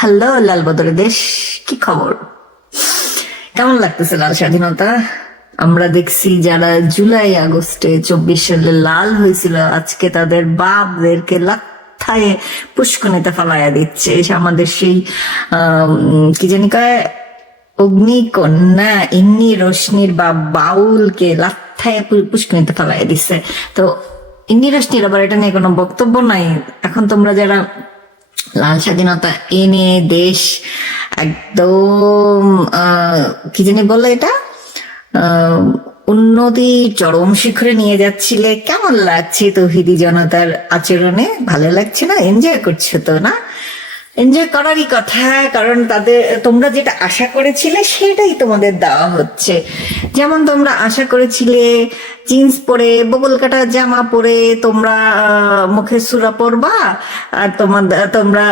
Hello লাল বদরের দেশ, কি খবর? কেমন লাগতেছে লাল স্বাধীনতা? আমরা দেখছি যারা জুলাই আগস্টে 24 সালে লাল হয়েছিল, আজকে তাদের বাপদেরকে লাথায় পুষ্কনিতে ফালাইয়া দিচ্ছে। এসে আমাদের সেই কি জানি কয়, অগ্নিকন্যা ইন্নি রোশনির বা বাউলকে লাথায় পুষ্কনিতে ফালাইয়া দিচ্ছে। তো ইন্নি রোশনির আবার এটা নিয়ে কোনো বক্তব্য নাই। এখন তোমরা যারা লাল স্বাধীনতা এনে দেশ একদম কি জানি বলে এটা, উন্নতি চরম শিখরে নিয়ে যাচ্ছিলে, কেমন লাগছে তৌহিদি জনতার আচরণে? ভালো লাগছে না? এনজয় করছো তো না? এনজয় করারই কথা, কারণ তোমরা যেটা আশা করেছিলে সেটাই তোমাদের দেওয়া হচ্ছে। যেমন তোমরা আশা করেছিলে জিন্স পরে, বগল কাটা জামা পরে তোমরা মুখে সুরা পরবা, আর তোমরা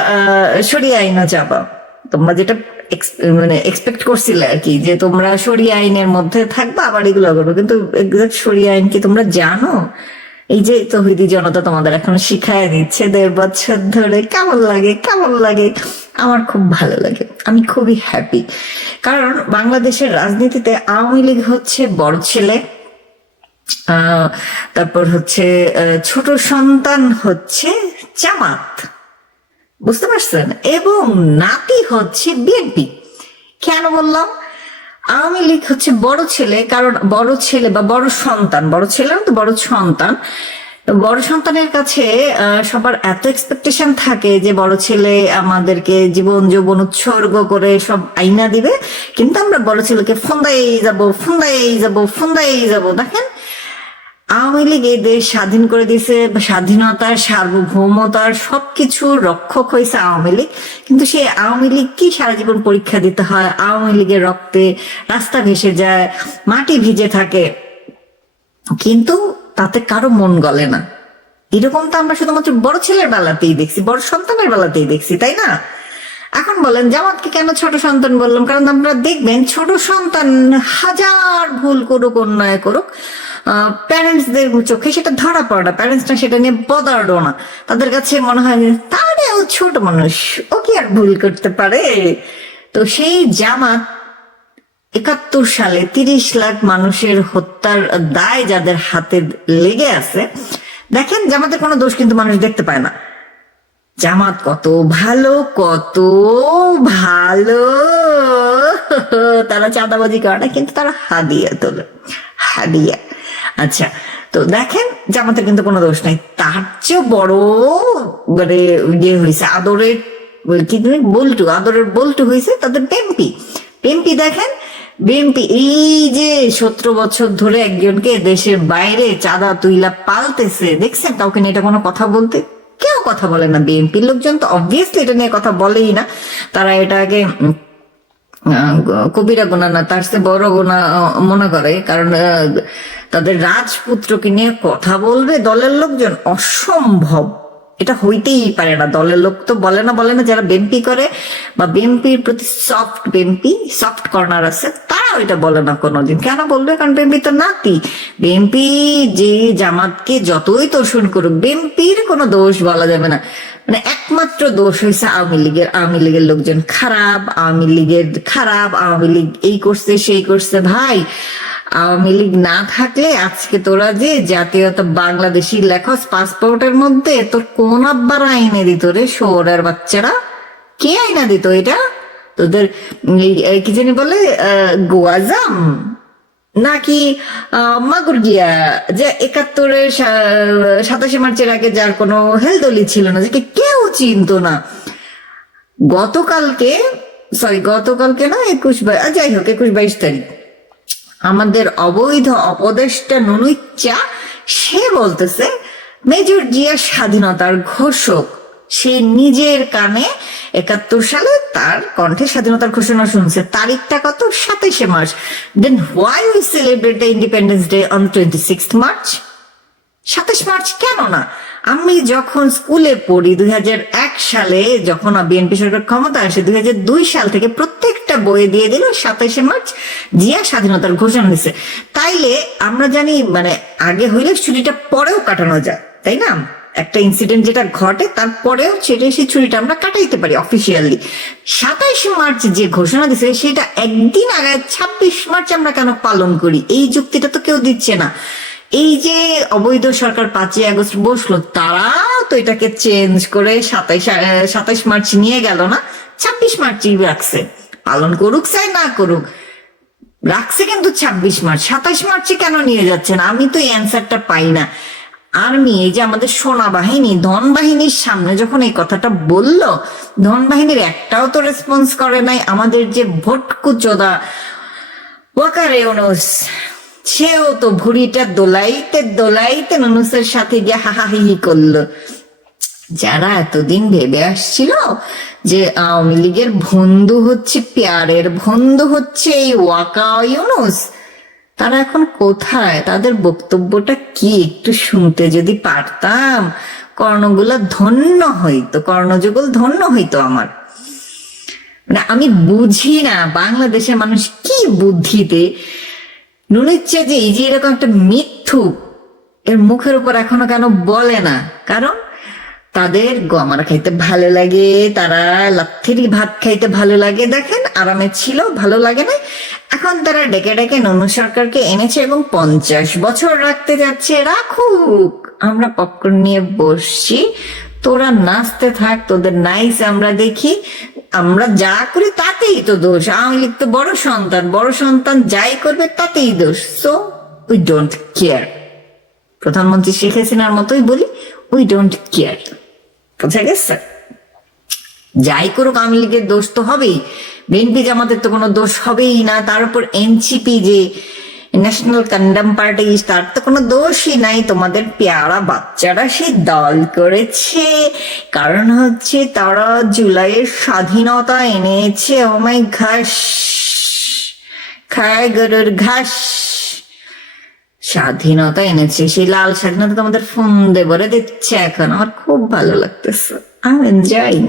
শরিয়া আইনও যাবা। তোমরা যেটা মানে এক্সপেক্ট করছিলে আর কি, যে তোমরা শরিয়া আইনের মধ্যে থাকবা, আবার এগুলো করবো। কিন্তু এক্সাক্ট শরিয়া আইন কি তোমরা জানো? এই যে তৌহিদি জনতা তোমাদের এখন শিখায় দিচ্ছে 1.5 বছর ধরে। কেমন লাগে? কেমন লাগে? আমার খুব ভালো লাগে, আমি খুবই হ্যাপি। কারণ বাংলাদেশের রাজনীতিতে আওয়ামী লীগ হচ্ছে বড় ছেলে, তারপর হচ্ছে ছোট সন্তান হচ্ছে জামাত, বুঝতে পারছেন? এবং নাতি হচ্ছে বিএনপি। কেন বললাম আওয়ামী লীগ হচ্ছে বড় ছেলে? কারণ বড় ছেলে বা বড় সন্তান, বড় ছেলে তো বড় সন্তান, বড় সন্তানের কাছে সবার এত এক্সপেকটেশন থাকে যে বড় ছেলে আমাদেরকে জীবন যৌবন উৎসর্গ করে সব আইনা দিবে, কিন্তু আমরা বড় ছেলেকে ফন্দাই যাব ফন্দাই যাব ফন্দাই যাব। দেখেন, আওয়ামী লীগ এই দেশ স্বাধীন করে দিয়েছে, স্বাধীনতার সার্বভৌমতার সবকিছু রক্ষক হয়েছে আওয়ামী লীগ। কিন্তু সেই আওয়ামী লীগ কি সারা জীবন পরীক্ষা দিতে হয়? আওয়ামী লীগের রক্তে রাস্তা ভেসে যায়, মাটি ভিজে থাকে, কিন্তু তাতে কারো মন গলে না। এরকম তো আমরা শুধুমাত্র বড় ছেলের বেলাতেই দেখছি, বড় সন্তানের বেলাতেই দেখছি, তাই না? এখন বলেন জামাতকে কেন ছোট সন্তান বললাম? কারণ আপনারা দেখবেন ছোট সন্তান হাজার ভুল করুক, অন্যায় করুক, প্যারেন্টসদের চোখে সেটা ধরা পড়ে না, প্যারেন্টসরা সেটা নিয়ে বদারও না। তাদের কাছে মনে হয় তাহলে ও ছোট মানুষ, ও কি আর ভুল করতে পারে? তো সেই জামাত 71 সালে 30 লাখ মানুষের হত্যার দায় যাদের হাতে লেগে আছে, দেখেন জামাতের কোনো দোষ কিন্তু মানুষ দেখতে পায় না। জামাত কত ভালো, কত ভালো, তারা চাঁদাবাজি করে না, কিন্তু তারা হাদিয়া তোলে, হাদিয়া। আচ্ছা, তো দেখেন জামাতের কিন্তু কোনো দোষ নাই। তার চেয়ে বড় মানে ইয়ে হয়েছে আদরের, কি বল্টু, আদরের বল্টু হয়েছে তাদের বিএনপি। বিএনপি দেখেন, বিএনপি এই যে 17 বছর ধরে একজনকে দেশের বাইরে চাঁদা তুইলা পালতেছে, দেখছেন কাউকে নিয়ে এটা কোনো কথা বলতে? কেউ কথা বলে না। বিএনপির লোকজন তো অবভিয়াসলি এটা নিয়ে কথা বলেই না। তারা এটাকে কবিরা গোনা না, তার চেয়ে বড় গোনা মনে করে। কারণ তাদের রাজপুত্রকে নিয়ে কথা বলবে দলের লোকজন, অসম্ভব। এটা হইতেই পারে না। দলের লোক তো বলে না, যারা বিএনপি করে বা বিএনপির প্রতি সফট কর্নার আছে, তারা ওইটা বলে না কোনোদিন। কেন বলবে? কারণ বিএনপি তো নাতি। বিএনপি যে জামাতকে যতই তোষণ করুক, বিএনপির কোনো দোষ বলা যাবে না। মানে একমাত্র দোষ হয়েছে আওয়ামী লীগের। আওয়ামী লীগের লোকজন খারাপ, আওয়ামী লীগের খারাপ, আওয়ামী লীগ এই করছে সেই করছে। ভাই, আওয়ামী লীগ না থাকলে আজকে তোরা যে জাতীয়তা বাংলাদেশি লেখস পাসপোর্টের মধ্যে, তোর কোন আব্বার আইনে দিত রে? শোরের বাচ্চারা, কে আইনা দিত এটা? তোদের কি জানি বলে গোয়াজাম নাকি মাগুর গিয়া, যে 71-এর 27 মার্চের আগে যার কোনো হেলদলি ছিল না, যে কেউ চিনতো না। গতকালকে না 21 যাই হোক 21-22 তারিখ আমাদের অবৈধ অপদেষ্টা নুনুইচ্চা সে বলতেছে মেজর জিয়া স্বাধীনতার ঘোষক। সে নিজের কানে 71 সালে তার কণ্ঠে স্বাধীনতার ঘোষণা শুনছে। তারিখটা কত? 27 March. Then why we celebrate the Independence Day on 26 March? 27 March কেন না? আমি যখন স্কুলে পড়ি 2001 সালে, যখন বিএনপি সরকার ক্ষমতা আসে 2002 সাল থেকে প্রত্যেকটা বইয়ে দিয়ে দিল 27 মার্চ জিয়া স্বাধীনতার ঘোষণা দিছে। তাইলে আমরা জানি মানে আগে হইলে ছুটিটা পরেও কাটানো যায়, তাই না? একটা ইনসিডেন্ট যেটা ঘটে তারপরেও সেটা সেই ছুরিটা আমরা কাটাইতে পারি অফিসিয়ালি। 27 মার্চ যে ঘোষণা দিছে সেটা একদিন আগে 26 মার্চ আমরা কেন পালন করি? এই যুক্তিটা তো কেউ দিচ্ছে না। এই যে অবৈধ সরকার 5ই আগস্ট বসলো, তারাও তো এটাকে চেঞ্জ করে 27 মার্চ নিয়ে গেল না, 26 মার্চই রাখছে। পালন করুক চাই না করুক, রাখছে কিন্তু 26 মার্চ। 27 মার্চে কেন নিয়ে যাচ্ছে না? আমি তো এই অ্যান্সারটা পাই না। আর্মি, এই যে আমাদের সেনা বাহিনী, ধন বাহিনীর সামনে যখন এই কথাটা বললো, ধন বাহিনীর একটাও তো রেসপন্স করে নাই। আমাদের যে ভটকুচোদা ওয়াকার ইউনুস, সেও তো ভুড়িটা দোলাইতে দোলাইতে নুনুসের সাথে গিয়ে হাহাহিহি করলো। যারা এতদিন ভেবে আসছিল যে আওয়ামী লীগের বন্ধু হচ্ছে, প্যারের বন্ধু হচ্ছে এই ওয়াকা ইউনুস, তারা এখন কোথায়? তাদের বক্তব্যটা কি একটু শুনতে যদি পারতাম, কর্ণগুলা ধন্য হইতো, কর্ণযুগল ধন্য হইতো আমার। মানে আমি বুঝি না বাংলাদেশের মানুষ কি বুদ্ধিতে নুনিচ্ছে যে এই যে এরকম একটা মিথ্যুক এর মুখের উপর এখনো কেন বলে না? কারণ তাদের গমারা খাইতে ভালো লাগে, তারা লাথিরি ভাত খাইতে ভালো লাগে। দেখেন, আরামে ছিল, ভালো লাগে না। এখন তারা ডেকে ডেকে ননু সরকারকে এনেছে এবং 50 বছর রাখতে যাচ্ছে। রাখুক, আমরা পপকর্ন নিয়ে বসছি, তোরা নাচতে থাক, তোদের নাইস আমরা দেখি। আমরা যা করি তাতেই তো দোষ। আওয়ামী লীগ তো বড় সন্তান, বড় সন্তান যাই করবে তাতেই দোষ। So we don't care. প্রধানমন্ত্রী শেখ হাসিনার মতোই বলি, উই ডোন্ট কেয়ার। বুঝা গেছে? যাই করুক আওয়ামী লীগের দোষ তো হবেই, বিএনপি জামাতের তো কোনো দোষ হবেই না। তার উপর এনসিপি যে ন্যাশনাল কন্ডাম পার্টি, তার তো কোনো দোষই নাই। তোমাদের পেয়ারা বাচ্চারা সেই দল করেছে, কারণ হচ্ছে তারা জুলাইয়ের স্বাধীনতা এনেছে। ও মাই ঘাস খায় গরুর ঘাস, স্বাধীনতা এনেছে। সেই লাল স্বাধীনতা তোমাদের ফোন দেবরে দিচ্ছে এখন। আমার খুব ভালো লাগতেছে, আই এম এনজয়িং।